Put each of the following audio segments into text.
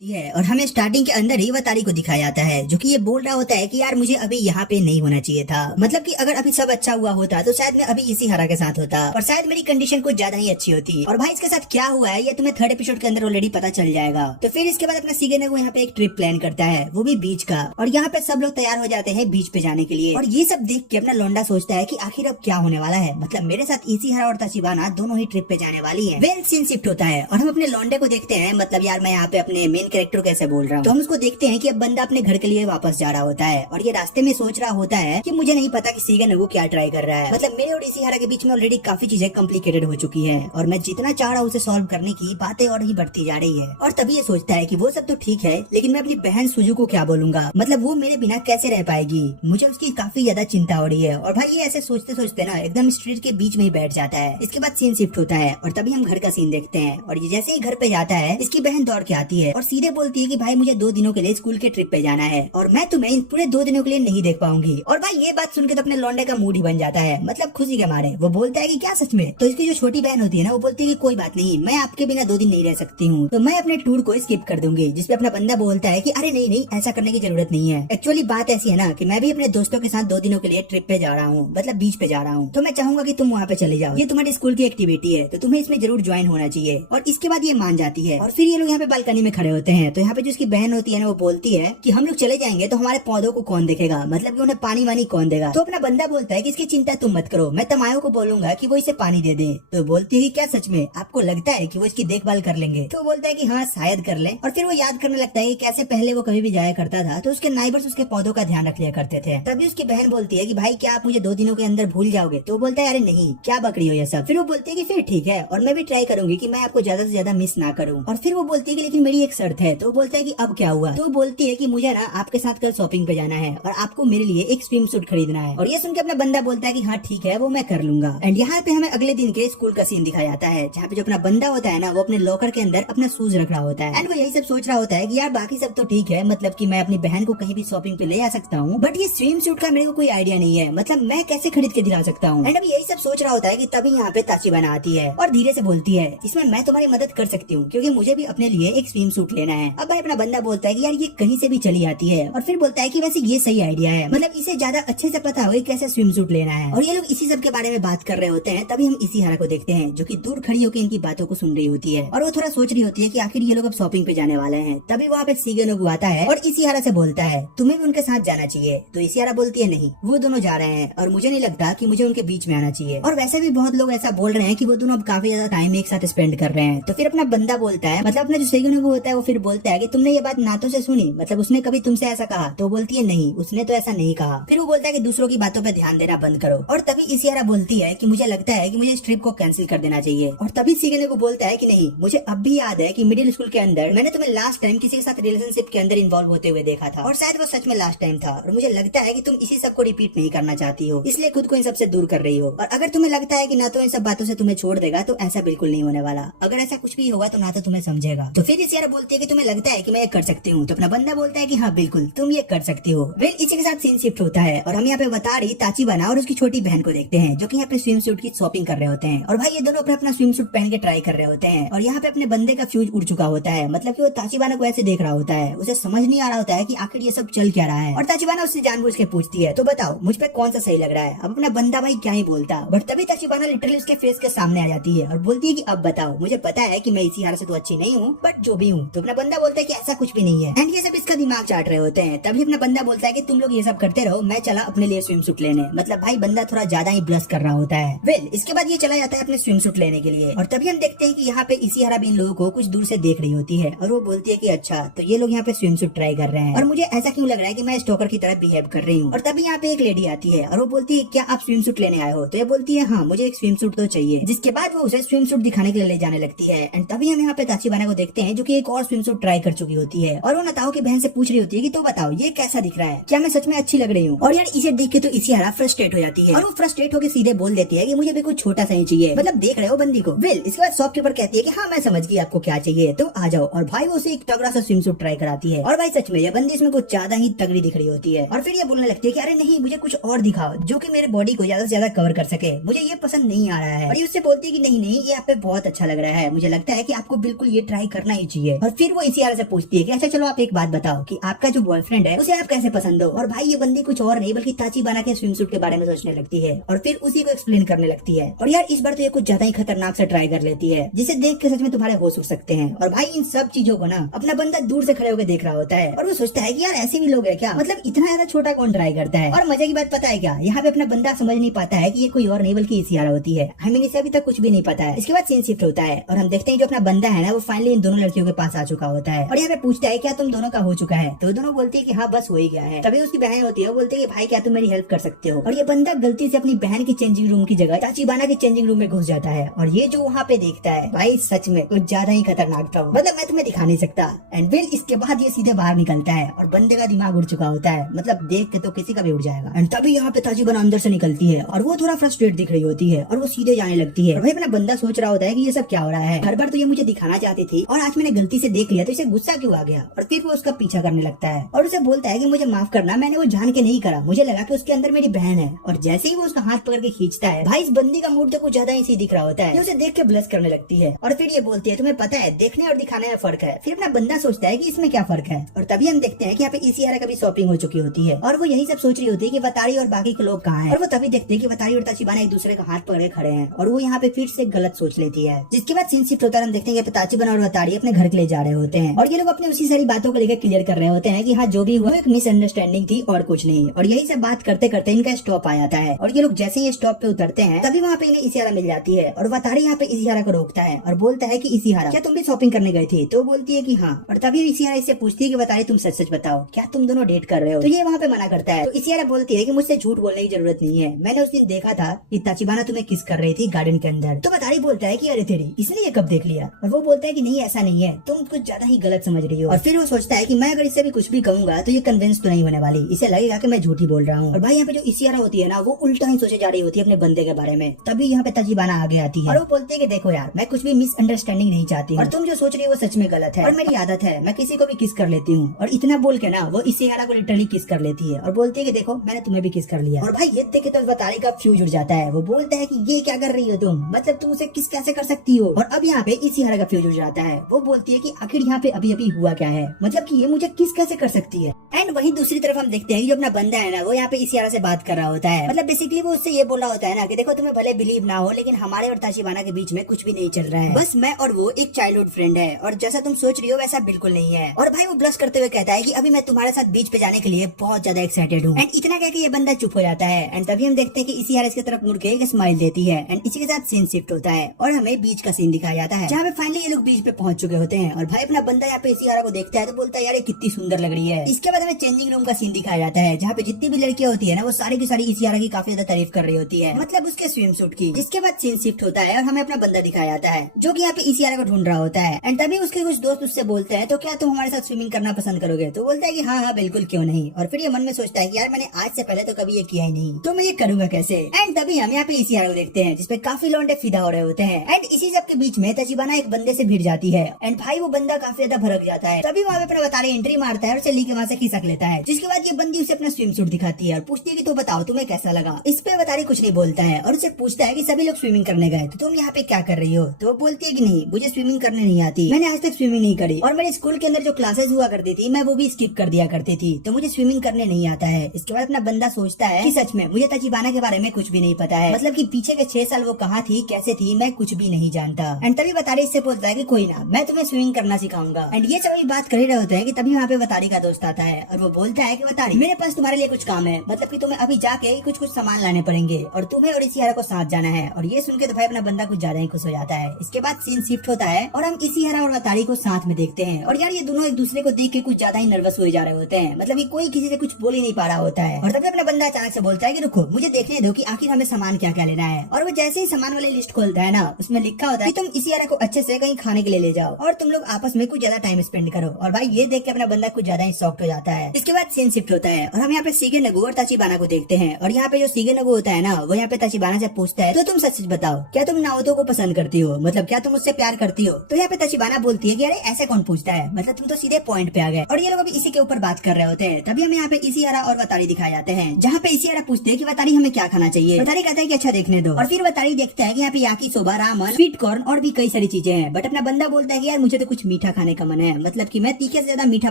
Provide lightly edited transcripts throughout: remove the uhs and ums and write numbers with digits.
है और हमें स्टार्टिंग के अंदर ही वतारी को दिखाया जाता है जो कि ये बोल रहा होता है कि यार मुझे अभी यहाँ पे नहीं होना चाहिए था। मतलब कि अगर अभी सब अच्छा हुआ होता तो शायद मैं अभी इसी हरा के साथ होता और शायद मेरी कंडीशन कुछ ज्यादा ही अच्छी होती। और भाई इसके साथ क्या हुआ है ये तुम्हें थर्ड एपिसोड के अंदर ऑलरेडी पता चल जाएगा। तो फिर इसके बाद अपना सीगे ने वो यहाँ पे एक ट्रिप प्लान करता है, वो भी बीच का। और यहाँ पे सब लोग तैयार हो जाते हैं बीच पे जाने के लिए। और ये सब देख के अपना लौंडा सोचता है कि आखिर अब क्या होने वाला है, मतलब मेरे साथ इसी हरा और तचिबाना दोनों ही ट्रिप पे जाने वाली है। वेल सीन शिफ्ट होता है और हम अपने लौंडे को देखते हैं, मतलब यार मैं यहाँ पे अपने मेन कैरेक्टर कैसे बोल रहा हूँ। तो हम उसको देखते हैं कि अब बंदा अपने घर के लिए वापस जा रहा होता है और ये रास्ते में सोच रहा होता है कि मुझे नहीं पता कि सीगन वो क्या ट्राई कर रहा है। मतलब मेरे और इसी हरा के बीच में ऑलरेडी काफी चीजें कॉम्प्लिकेटेड हो चुकी है और मैं जितना चाह रहा हूँ उसे सॉल्व करने की बातें और ही बढ़ती जा रही है। और तभी ये सोचता है कि वो सब तो ठीक है लेकिन मैं अपनी बहन सुजू को क्या बोलूंगा, मतलब वो मेरे बिना कैसे रह पाएगी, मुझे उसकी काफी ज्यादा चिंता हो रही है। और भाई ये ऐसे सोचते सोचते ना एकदम स्ट्रीट के बीच में ही बैठ जाता है। इसके बाद सीन शिफ्ट होता है और तभी हम घर का सीन देखते हैं। और ये जैसे ही घर पे जाता है इसकी बहन दौड़ के आती है और सीधे बोलती है कि भाई मुझे 2 दिनों के लिए स्कूल के ट्रिप पे जाना है और मैं तुम्हें इन पूरे 2 दिनों के लिए नहीं देख पाऊंगी। और भाई ये बात सुनकर तो अपने लौंडे का मूड ही बन जाता है, मतलब खुशी के मारे। वो बोलता है कि क्या सच में? तो इसकी जो छोटी बहन होती है ना वो बोलती है कि कोई बात नहीं, मैं आपके बिना 2 दिन नहीं रह सकती हूँ, तो मैं अपने टूर को स्किप कर दूंगी। जिसपे अपना बंदा बोलता है कि अरे नहीं नहीं ऐसा करने की जरूरत नहीं है। एक्चुअली बात ऐसी है ना कि मैं भी अपने दोस्तों के साथ 2 दिनों के लिए ट्रिप पे जा रहा हूँ, मतलब बीच पे जा रहा हूँ, तो मैं चाहूंगा कि तुम वहाँ पे चले जाओ। ये तुम्हारी स्कूल की एक्टिविटी है तो तुम्हें इसमें जरूर ज्वाइन होना चाहिए। और इसके बाद ये मान जाती है और फिर ये लोग यहाँ पे बालकनी में खड़े होते हैं। तो यहाँ पे जो उसकी बहन होती है ना वो बोलती है कि हम लोग चले जाएंगे तो हमारे पौधों को कौन देखेगा, मतलब कि उन्हें पानी वानी कौन देगा। तो अपना बंदा बोलता है कि इसकी चिंता तुम मत करो, मैं तमायों को बोलूंगा कि वो इसे पानी दे दे। तो बोलती है कि क्या सच में आपको लगता है कि वो इसकी देखभाल कर लेंगे? तो बोलता है कि हाँ शायद कर ले। और फिर वो याद करने लगता है कि कैसे पहले वो कभी भी जाया करता था तो उसके नाइबर्स उसके पौधों का ध्यान रख लिया करते थे। तभी उसकी बहन बोलती है कि भाई क्या आप मुझे 2 दिनों के अंदर भूल जाओगे? तो बोलता है अरे नहीं क्या बकरी हो ये सब। फिर वो बोलती है कि फिर ठीक है और मैं भी ट्राई करूंगी कि मैं आपको ज्यादा से ज्यादा मिस ना करूँ। और फिर वो बोलती है कि लेकिन मेरी एक शर्त है। तो वो बोलता है कि अब क्या हुआ? तो बोलती है कि मुझे ना आपके साथ कल शॉपिंग पे जाना है और आपको मेरे लिए एक स्विम सूट खरीदना है। और ये सुन के अपना बंदा बोलता है कि हाँ ठीक है वो मैं कर लूंगा। एंड यहाँ पे हमें अगले दिन के स्कूल का सीन दिखाया जाता है जहाँ पे जो अपना बंदा होता है ना वो अपने लॉकर के अंदर अपना शूज रख रहा होता है। एंड वो यही सब सोच रहा होता है कि यार बाकी सब तो ठीक है, मतलब कि मैं अपनी बहन को कहीं भी शॉपिंग पे ले आ सकता हूँ, बट ये स्विम सूट का मेरे को कोई आइडिया नहीं है, मतलब मैं कैसे खरीद के दिला सकता हूँ। एंड अब यही सब सोच रहा होता है कि तभी यहाँ पे ताचिबाना आती है और धीरे से बोलती है इसमें मैं तुम्हारी मदद कर सकती हूँ क्योंकि मुझे भी अपने लिए एक स्विम सूट लेना है। अब भाई अपना बंदा बोलता है कि यार ये कहीं से भी चली आती है और फिर बोलता है कि वैसे ये सही आइडिया है, मतलब इसे ज्यादा अच्छे से पता हो कैसे स्विम सूट लेना है। और ये लोग इसी सब के बारे में बात कर रहे होते हैं तभी हम इसी हरा को देखते हैं जो कि दूर खड़ी होकर इनकी बातों को सुन रही होती है और वो थोड़ा सोच रही होती है कि आखिर ये लोग अब शॉपिंग पे जाने वाले हैं। तभी वहाँ पे सीगेनो आता है और इसी हरा से बोलता है तुम्हें भी उनके साथ जाना चाहिए। तो इसी हरा बोलती है नहीं वो दोनों जा रहे हैं और मुझे नहीं लगता कि मुझे उनके बीच में आना चाहिए। और वैसे भी बहुत लोग ऐसा बोल रहे हैं कि वो दोनों अब काफी ज्यादा टाइम एक साथ स्पेंड कर रहे हैं। तो फिर अपना बंदा बोलता है, मतलब अपना जो सीगेनो होता है वो फिर बोलता है कि तुमने ये बात नातों से सुनी, मतलब उसने कभी तुमसे ऐसा कहा? तो बोलती है नहीं उसने तो ऐसा नहीं कहा। फिर वो बोलता है कि दूसरों की बातों पे ध्यान देना बंद करो। और तभी इसी हरा बोलती है कि मुझे लगता है कि मुझे इस ट्रिप को कैंसिल कर देना चाहिए। और तभी सीगेनो को बोलता है कि नहीं मुझे अब भी याद है कि मिडिल स्कूल के अंदर मैंने तुम्हें लास्ट टाइम किसी के साथ रिलेशनशिप के अंदर इन्वॉल्व होते हुए देखा था और शायद वो सच में लास्ट टाइम था और मुझे लगता है कि तुम इसी सब को रिपीट नहीं करना चाहती हो, इसलिए खुद को इन सबसे दूर कर रही हो। और अगर तुम्हें लगता है कि ना तो इन सब बातों से तुम्हें छोड़ देगा तो ऐसा बिल्कुल नहीं होने वाला, अगर ऐसा कुछ भी होगा तो ना तो तुम्हें समझेगा। तो फिर इसी हरा बोलती है कि तुम्हें लगता है कि मैं ये कर सकती हूँ? तो अपना बंदा बोलता है कि हाँ बिल्कुल तुम ये कर सकती हो। वेल इसी के साथ सीन शिफ्ट होता है और हम यहाँ पे बता रही ताचिबाना और उसकी छोटी बहन को देखते हैं जो कि यहाँ पे स्विम सूट की शॉपिंग कर रहे होते हैं। और भाई ये दोनों अपना अपना स्विम सूट पहन के ट्राई कर रहे होते हैं और यहाँ पे अपने बंदे का फ्यूज उड़ चुका होता है, मतलब कि वो ताचिबाना को ऐसे देख रहा होता है, उसे समझ नहीं आ रहा होता है कि आखिर ये सब चल क्या रहा है। और ताचिबाना उससे जानबूझ के पूछती है तो बताओ मुझ पे कौन सा सही लग रहा है। अब अपना बंदा भाई क्या ही बोलता, बट तभी ताचिबाना लिटरली उसके फेस के सामने आ जाती है और बोलती है कि अब बताओ मुझे पता है कि मैं इसी हार से तो अच्छी नहीं हूँ बट जो भी हूँ। तो अपना बंदा बोलता है कि ऐसा कुछ भी नहीं है एंड ये सब इसका दिमाग चाट रहे होते हैं। तभी अपना बंदा बोलता है कि तुम लोग ये सब करते रहो, मैं चला अपने लिए स्विम सूट लेने। मतलब भाई बंदा थोड़ा ज्यादा ही ब्लश कर रहा होता है। वेल इसके बाद ये चला जाता है अपने स्विम सूट लेने के लिए और तभी हम देखते हैं कि यहाँ पे इसी हरा भी इन लोगों को कुछ दूर से देख रही होती है और वो बोलती है कि अच्छा तो ये लोग यहाँ पे स्विम सूट ट्राई कर रहे हैं और मुझे ऐसा क्यों लग रहा है कि मैं स्टॉकर की तरह बिहेव कर रही हूँ। और तभी यहाँ पे एक लेडी आती है और वो बोलती है क्या आप स्विम सूट लेने आए हो? तो ये बोलती है हाँ मुझे एक स्विम सूट तो चाहिए, जिसके बाद वो उसे स्विम सूट दिखाने के लिए ले जाने लगती है। एंड तभी हम यहाँ पे ताचिबाना को देखते हैं जो कि एक और स्विम सूट ट्राई कर चुकी होती है और वो नताओ की बहन से पूछ रही होती है कि तो बताओ ये कैसा दिख रहा है, क्या मैं सच में अच्छी लग रही हूँ? और यार इसे देख के तो इसी हरा फ्रस्ट्रेट हो जाती है और वो फ्रस्ट्रेट होकर सीधे बोल देती है कि मुझे भी कुछ छोटा सा ही चाहिए, मतलब देख रहे हो बंदी को। वेल इसके बाद शॉपकीपर कहती है कि हाँ मैं समझ गई आपको क्या चाहिए तो आ जाओ। और भाई वो उसे एक तगड़ा सा स्विम सूट ट्राई कराती है और भाई सच में ये बंदी इसमें कुछ ज्यादा ही तगड़ी दिख रही होती है। और फिर ये बोलने लगती है कि अरे नहीं मुझे कुछ और दिखाओ जो कि मेरे बॉडी को ज्यादा से ज्यादा कवर कर सके, मुझे ये पसंद नहीं आ रहा है। और ये उससे बोलती है कि नहीं नहीं ये आप पे बहुत अच्छा लग रहा है, मुझे लगता है कि आपको बिल्कुल ये ट्राई करना ही चाहिए। और फिर फिर वो इसी से पूछती है कि अच्छा चलो आप एक बात बताओ कि आपका जो बॉयफ्रेंड है उसे आप कैसे पसंद हो। और भाई ये बंदी कुछ और नहीं बल्कि ताचिबाना के स्विम सूट के बारे में सोचने लगती है और फिर उसी को एक्सप्लेन करने लगती है। और यार इस बार तो ये कुछ ज्यादा ही खतरनाक से ट्राई कर लेती है जिसे देख के सच में तुम्हारे होश उड़ सकते हैं। और भाई इन सब चीजों को ना अपना बंदा दूर से खड़े होकर देख रहा होता है और वो सोचता है कि यार ऐसे भी लोग है क्या, मतलब इतना ज्यादा छोटा कौन ट्राई करता है। और मजे की बात पता है क्या, यहाँ पे अपना बंदा समझ नहीं पाता है कि ये कोई और नहीं बल्कि इसियारा होती है। हमें इसे अभी तक कुछ भी नहीं पता है। इसके बाद सीन शिफ्ट होता है और हम देखते हैं जो अपना बंदा है ना वो फाइनली इन दोनों लड़कियों के पास आ चुका होता है और यहाँ पे पूछता है क्या तुम दोनों का हो चुका है। तो दोनों बोलती है कि हाँ बस हो ही गया है। तभी उसकी बहन होती है, वो बोलती है कि भाई क्या तुम मेरी हेल्प कर सकते हो। और ये बंदा गलती से अपनी बहन की चेंजिंग रूम की जगह ताचिबाना के चेंजिंग रूम में घुस जाता है और ये जो वहाँ पे देखता है भाई सच में कुछ ज्यादा ही खतरनाक था। मतलब मैं तुम्हें दिखा नहीं सकता। एंड फिर इसके बाद ये सीधे बाहर निकलता है और बंदे का दिमाग उड़ चुका होता है, मतलब देख के तो किसी का भी उड़ जाएगा। एंड तभी यहाँ पे ताचिबाना अंदर से निकलती है और वो थोड़ा फ्रस्ट्रेट दिख रही होती है और वो सीधे जाने लगती है। भाई अपना बंदा सोच रहा होता है कि ये सब क्या हो रहा है, हर बार तो ये मुझे दिखाना चाहती थी और आज मैंने गलती से देख लिया तो इसे गुस्सा क्यों आ गया। और फिर वो उसका पीछा करने लगता है और उसे बोलता है कि मुझे माफ करना, मैंने वो जान के नहीं करा, मुझे लगा कि उसके अंदर मेरी बहन है। और जैसे ही वो उसका हाथ पकड़ के खींचता है भाई इस बंदी का मूड तो कुछ ज्यादा ही दिख रहा होता है। ये उसे देख के ब्लश करने लगती है और फिर ये बोलती है तुम्हें पता है देखने और दिखाने में फर्क है। फिर अपना बंदा सोचता है कि इसमें क्या फर्क है। और तभी हम देखते हैं कि यहाँ पे इसियारा का भी शॉपिंग हो चुकी होती है और वो यही सब सोच रही होती है कि वतारी और बाकी के लोग कहाँ हैं। और वो तभी देखते हैं कि वतारी और ताचिबाना एक दूसरे का हाथ पकड़े खड़े हैं और वो यहाँ पे फिर से गलत सोच लेती है। जिसके बाद सीन शिफ्ट होता है, हम देखते हैं कि ताचिबाना और वतारी अपने घर के लिए जा रहे होते हैं और ये लोग अपने उसी सारी बातों को लेकर क्लियर कर रहे होते हैं कि हाँ जो भी हुआ एक मिसअंडरस्टैंडिंग थी और कुछ नहीं। और यही सब बात करते करते इनका स्टॉप आ जाता है और ये लोग जैसे ही स्टॉप पे उतरते हैं तभी वहाँ पे इन्हें इसियारा मिल जाती है और वतारी यहाँ पे इसियारा को रोकता है और बोलता है कि इसियारा क्या तुम भी शॉपिंग करने गई थी। तो बोलती है कि हाँ। और तभी इसियारा इससे पूछती है कि वतारी तुम सच सच बताओ क्या तुम दोनों डेट कर रहे हो। तो ये वहाँ पे मना करता है। तो इसियारा बोलती है कि मुझसे झूठ बोलने की जरूरत नहीं है, मैंने उस दिन देखा था कि ताचिबाना तुम्हें किस कर रही थी गार्डन के अंदर। तो वतारी बोलता है कि अरे तेरी इसने ये कब देख लिया। और वो बोलता है कि नहीं ऐसा नहीं है, तुम कुछ ज्यादा ही गलत समझ रही हो। और फिर वो सोचता है कि मैं अगर इससे भी कुछ भी कहूंगा तो ये कन्विंस तो नहीं होने वाली, इसे लगेगा कि मैं झूठी बोल रहा हूँ। और भाई यहाँ पे जो इसियारा होती है ना वो उल्टा ही सोचे जा रही होती है अपने बंदे के बारे में। तभी यहाँ पे ताचिबाना आगे आती है और वो बोलती है कि देखो यार मैं कुछ भी मिसअंडरस्टैंडिंग नहीं चाहती और तुम जो सोच रही हो वो सच में गलत है और मेरी आदत है मैं किसी को भी किस कर लेती हूँ। और इतना बोल के ना वो इसियारा को लिटरली किस कर लेती है और बोलती है कि देखो मैंने तुम्हें भी किस कर लिया। और भाई ये देख के तो वतारी का फ्यूज उड़ जाता है। वो बोलता है कि ये क्या कर रही हो तुम, मतलब तुम उसे किस कैसे कर सकती हो। और अब यहाँ पे इसियारा का फ्यूज उड़ जाता है। वो बोलती है कि आखिर यहाँ पे अभी अभी हुआ क्या है, मतलब कि ये मुझे किस कैसे कर सकती है। एंड वहीं दूसरी तरफ हम देखते हैं जो अपना बंदा है ना वो यहाँ पे इसियारा से बात कर रहा होता है। मतलब बेसिकली वो उससे ये बोल रहा होता है ना कि देखो तुम्हें भले बिलीव ना हो लेकिन हमारे और ताचिबाना के बीच में कुछ भी नहीं चल रहा है, बस मैं और वो एक चाइल्डहुड फ्रेंड है और जैसा तुम सोच रही हो वैसा बिल्कुल नहीं है। और भाई वो ब्लश करते हुए कहता है कि अभी मैं तुम्हारे साथ बीच पे जाने के लिए बहुत ज्यादा एक्साइटेड हूँ। एंड इतना कह के ये बंदा चुप हो जाता है। एंड तभी हम देखते हैं कि इसियारा इसकी तरफ मुड़ के एक स्माइल देती है एंड इसी के साथ सीन शिफ्ट होता है और हमें बीच का सीन दिखाया जाता है जहाँ पे फाइनली ये लोग बीच पे पहुंच चुके होते हैं। और भाई अपना बंदा यहाँ पे इसियारा को देखता है तो बोलता है यार ये कितनी सुंदर लग रही है। इसके बाद हमें चेंजिंग रूम का सीन दिखाया जाता है जहाँ पे जितनी भी लड़कियां होती है ना वो सारी की सारी इसियारा की काफी ज्यादा तारीफ कर रही होती है, मतलब उसके स्विम सूट की। जिसके बाद सीन शिफ्ट होता है और हमें अपना बंदा दिखाया जाता है जो कि यहाँ पे इसियारा को ढूंढ रहा होता है। एंड तभी उसके कुछ दोस्त उससे बोलते हैं तो क्या तुम हमारे साथ स्विमिंग करना पसंद करोगे। तो बोलता है कि हाँ हाँ बिल्कुल क्यों नहीं। और फिर ये मन में सोचता है कि यार मैंने आज से पहले तो कभी ये किया ही नहीं तो मैं ये करूंगा कैसे। एंड तभी हम यहाँ पे इसियारा को देखते हैं जिसपे काफी लौंडे फिदा हो रहे होते हैं। एंड इसी सब के बीच में ताचिबाना एक बंदे से भिड़ जाती है एंड भाई वो बंदा काफी ज्यादा भड़क जाता है। तभी वहाँ पे अपना वतारी एंट्री मारता है और उसे लेके वहाँ से खिसक लेता है। जिसके बाद ये बंदी उसे अपना स्विम सूट दिखाती है और पूछती है कि तो बताओ तुम्हें कैसा लगा। इस पे वतारी कुछ नहीं बोलता है और उसे पूछता है कि सभी लोग स्विमिंग करने गए तो तुम यहाँ पे क्या कर रही हो। तो वो बोलती है कि नहीं मुझे स्विमिंग करने नहीं आती, मैंने आज तक स्विमिंग नहीं करी और मेरे स्कूल के अंदर जो क्लासेस हुआ करती थी मैं वो भी स्किप कर दिया करती थी तो मुझे स्विमिंग करने नहीं आता है। इसके बाद अपना बंदा सोचता है कि सच में मुझे ताचिबाना के बारे में कुछ भी नहीं पता है, मतलब कि पीछे के 6 साल वो कहाँ थी कैसे थी मैं कुछ भी नहीं जानता। एंड तभी वतारी इससे बोलता है कि कोई ना मैं तुम्हें स्विमिंग करना सिखाऊंगा। एंड ये सभी बात कर ही रहे होते हैं कि तभी वहाँ पे वतारी का दोस्त आता है और वो बोलता है कि वतारी मेरे पास तुम्हारे लिए कुछ काम है, मतलब कि तुम्हें अभी जाके कुछ कुछ सामान लाने पड़ेंगे और तुम्हें और इसियारा को साथ जाना है। और ये सुन के तो भाई अपना बंदा कुछ ज्यादा ही खुश हो जाता है। इसके बाद सीन शिफ्ट होता है और हम इसियारा और वतारी को साथ में देखते हैं और यार ये दोनों एक दूसरे को देख के कुछ ज्यादा ही नर्वस हुए जा रहे होते हैं, मतलब कि कोई किसी से कुछ बोल ही नहीं पा रहा होता है। और तभी अपना बंदा अचानक से बोलता है कि रुको मुझे देखने दो कि आखिर हमें सामान क्या क्या लेना है। और वो जैसे ही सामान वाली लिस्ट खोलता है ना उसमें लिखा होता है कि तुम इसियारा को अच्छे से कहीं खाने के लिए ले जाओ और तुम लोग आपस में कुछ ज्यादा टाइम स्पेंड करो। और भाई ये देख के अपना बंदा कुछ ज्यादा ही शॉक्ड हो जाता है। इसके बाद सीन शिफ्ट होता है और हम यहाँ पे सीगे नगु और ताचिबाना को देखते हैं और यहाँ पे जो सीगे नगु होता है ना वो यहाँ पे ताचिबाना से पूछता है तो तुम सच सच बताओ क्या तुम नाओतो को पसंद करती हो, मतलब क्या तुम उससे प्यार करती हो। तो यहाँ पे ताचिबाना बोलती है कि अरे ऐसे कौन पूछता है, मतलब तुम तो सीधे पॉइंट पे आ गए। और ये लोग अभी इसी के ऊपर बात कर रहे होते हैं। तभी हमें यहाँ पे इसियारा और वतारी दिखाए जाते हैं जहाँ पे इसियारा पूछते हैं कि वतारी हमें क्या खाना चाहिए। वतारी कहता है कि अच्छा देखने दो। और फिर वतारी देखता है कि यहाँ पे याकी सोबा, रामन, स्वीट कॉर्न और भी कई सारी चीजें हैं। बट अपना बंदा बोलता है कि यार मुझे तो कुछ मीठा मीठा खाने का मन है, मतलब कि मैं तीखे से ज्यादा मीठा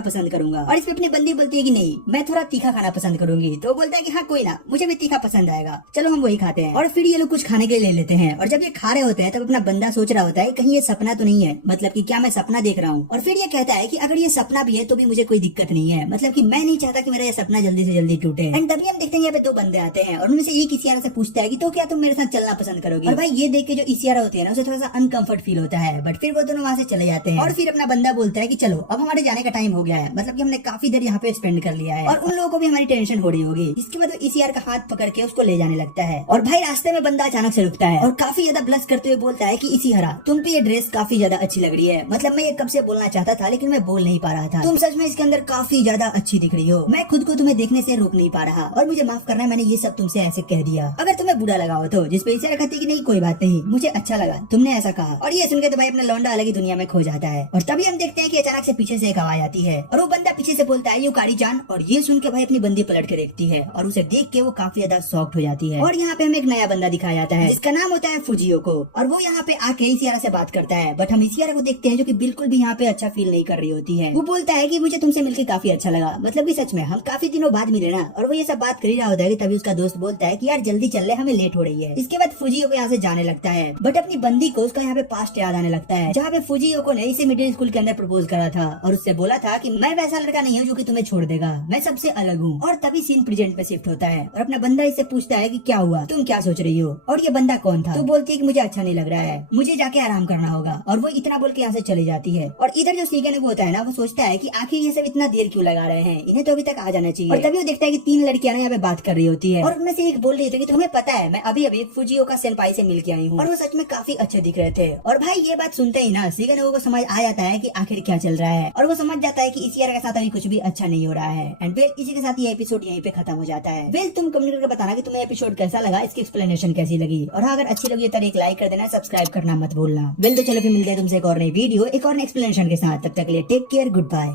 पसंद करूंगा। और इसमें अपनी बंदी बोलती है कि नहीं, मैं थोड़ा तीखा खाना पसंद करूंगी। तो बोलता है कि हाँ कोई ना, मुझे भी तीखा पसंद आएगा, चलो हम वही खाते हैं। और फिर ये लोग कुछ खाने के लिए ले लेते हैं। और जब ये खा रहे होते हैं तब अपना बंदा सोच रहा होता है कहीं ये सपना तो नहीं है, मतलब कि क्या मैं सपना देख रहा हूँ। और फिर ये कहता है कि अगर ये सपना भी है तो भी मुझे कोई दिक्कत नहीं है, मतलब कि मैं नहीं चाहता कि मेरा ये सपना जल्दी से जल्दी टूटे। एंड तभी हम देखते हैं यहाँ पे दो बंदे आते हैं और उनमें से एक इसियारा से पूछता है कि तो क्या तुम मेरे साथ चलना पसंद करोगे। और भाई ये देख के जो इसियारा होती है ना उसे थोड़ा सा अनकंफर्ट फील होता है, बट फिर वो दोनों वहाँ से चले जाते हैं। और फिर अपना बंदा बोलता है कि चलो अब हमारे जाने का टाइम हो गया है, मतलब कि हमने काफी देर यहाँ पे स्पेंड कर लिया है और उन लोगों को भी हमारी टेंशन हो रही होगी। इसके बाद वो इसियारा का हाथ पकड़ के उसको ले जाने लगता है। और भाई रास्ते में बंदा अचानक से रुकता है और काफी ज्यादा ब्लश करते हुए बोलता है कि इसियारा तुम पे ये ड्रेस काफी ज्यादा अच्छी लग रही है, मतलब मैं ये कब से बोलना चाहता था लेकिन मैं बोल नहीं पा रहा था। तुम सच में इसके अंदर काफी ज्यादा अच्छी दिख रही हो, मैं खुद को तुम्हें देखने से रोक नहीं पा रहा और मुझे माफ करना है मैंने ये सब तुमसे ऐसे कह दिया। अगर तुम्हें बुरा लगा हो तो। जिस पे इसियारा कहती कि नहीं कोई बात नहीं, मुझे अच्छा लगा तुमने ऐसा कहा। और ये सुनकर तो भाई अपना लौंडा अलग ही दुनिया में खो जाता है। और तभी हम देखते हैं कि अचानक से पीछे से एक आवाज आती है और वो बंदा पीछे से बोलता है युकारी जान। और ये सुन के भाई अपनी बंदी पलट के देखती है और उसे देख के वो काफी ज्यादा शॉक्ड हो जाती है। और यहाँ पे हमें एक नया बंदा दिखाया जाता है जिसका नाम होता है फुजियो को। और वो यहाँ पे आके इसियारा से बात करता है, बट हम इसियारा को देखते हैं जो कि बिल्कुल भी यहाँ पे अच्छा फील नहीं कर रही होती है। वो बोलता है कि मुझे तुमसे मिलकर काफी अच्छा लगा, मतलब कि सच में हम काफी दिनों बाद मिले ना। और वो ये सब बात कर ही रहा होता है कि तभी उसका दोस्त बोलता है कि यार जल्दी चल ले, हमें लेट हो रही है। इसके बाद फुजियो को यहाँ से जाने लगता है, बट अपनी बंदी को उसका यहाँ पे पास्ट याद आने लगता है जहाँ पे फुजियो को ने इसे मिडिल स्कूल के अंदर प्रपोज करा था और उससे बोला था कि मैं वैसा लड़का नहीं हूँ जो कि तुम्हें छोड़ देगा, मैं सबसे अलग हूँ। और तभी सीन प्रेजेंट पे शिफ्ट होता है और अपना बंदा इससे पूछता है कि क्या हुआ, तुम क्या सोच रही हो। और ये बंदा कौन था। तो बोलती है कि मुझे अच्छा नहीं लग रहा है, मुझे जाके आराम करना होगा। और वो इतना बोल के यहाँ से चली जाती है। और इधर जो सीगन होता है ना वो सोचता है कि आखिर ये सब इतना देर क्यों लगा रहे हैं, इन्हें तो अभी तक आ जाना चाहिए। और तभी वो देखता है कि तीन लड़कियां ना यहाँ पे बात कर रही होती है और उनमें से एक बोल रही थी कि तुम्हें पता है मैं अभी अभी फुजियो का सेनपाई से मिल के आई हूँ और वो सच में काफी अच्छे दिख रहे थे। और भाई ये बात सुनते ही ना सीगन को समझ आ जाता है कि आखिर क्या चल रहा है और वो समझ जाता है कि इसियारा के साथ अभी कुछ भी अच्छा नहीं हो रहा है। एंड वेल इसी के साथ ये एपिसोड यहीं पे खत्म हो जाता है। वेल तुम कमेंट करके बताना कि तुम्हें एपिसोड कैसा लगा, इसकी एक्सप्लेनेशन कैसी लगी। और अगर अच्छी लगी तो एक लाइक कर देना, सब्सक्राइब करना मत भूलना। वेल तो चलो फिर मिलते हैं तुमसे एक और नई वीडियो एक और एक्सप्लेनेशन के साथ। तब तक के लिए टेक केयर, गुड बाय।